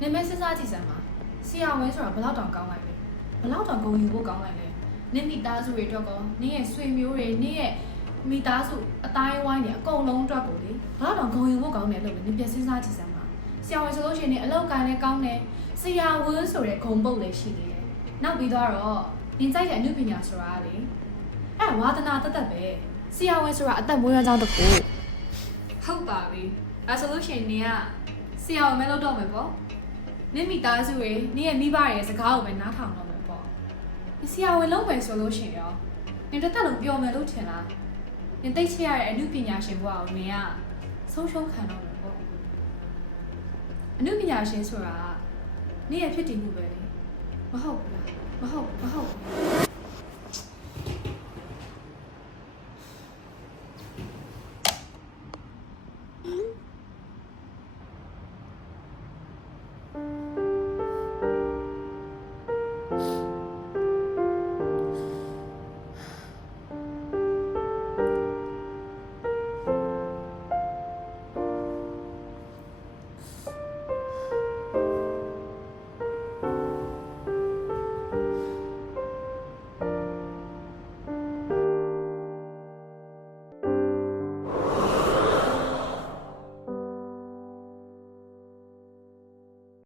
နင်မဲစဉ်းစားကြည့်စမ်းပါဆရာဝန်ဆိုတာဘယ်လောက်တောင်ကောင်းလိုက်လဲဘယ်လောက်တောင်ဂုဏ်ယူဖို့ကောင်းလိုက်လဲနင်မိသားစုတွေအတွက်ကောနင်ရဲ့ဆွေမျိုးတွေနင်ရဲ့မိသားစုအတိုင်းဝိုင်းတွေအကုန်လုံးအတွက်ကိုလေဘယ်လောက်တောင်ဂုဏ်ယူဖို့ကောင်းတယ်လို့နင်ပြန်စဉ်းစားကြည့်စမ်းပါဆရာဝန်ဆိုလို့ရှိရင်နင်အလောက်ကန်လည်းကောင်းတယ်ဆရာဝန်ဆိုတဲ့ဂုဏ်ပုတ်လည်းရှိနေတယ်နောက်ပြီးတော့နင်ကြိုက်တဲ့အမှုပညာဆိုတာလေအဲ့ဝါသနာတတ်ပဲဆရာဝန်ဆိုတာအသက်မွေးဝမ်းကြောင်းတစ်ခုဟုတ်ပါပြီဒါဆိုလို့ရှိရင်နင်ကဆရာဝန်မဲလုပ်တော့မယ်ပေါ့နင်မိသားစုတွေနင်ရဲ့မိဘတွေရဲ့စကားကိုပဲနားထောင်တော့မယ်ပေါ့ဆရာဝန်လုပ်မယ်ဆိုလို့ရှိရင်ရောနင်တစ်သက်လုံးပျော်မယ်လို့ထင်လားနင်သိချရတဲ့အမှုပညာရှင်ဘဝကိုနင်ကဆုံးရှုံးခံတော့မယ်ပေါ့အမှုပညာရှင်ဆိုတာနင်ရဲ့ဖြစ်တည်မှုပဲလေမဟုတ်ဘူးလားမဟုတ်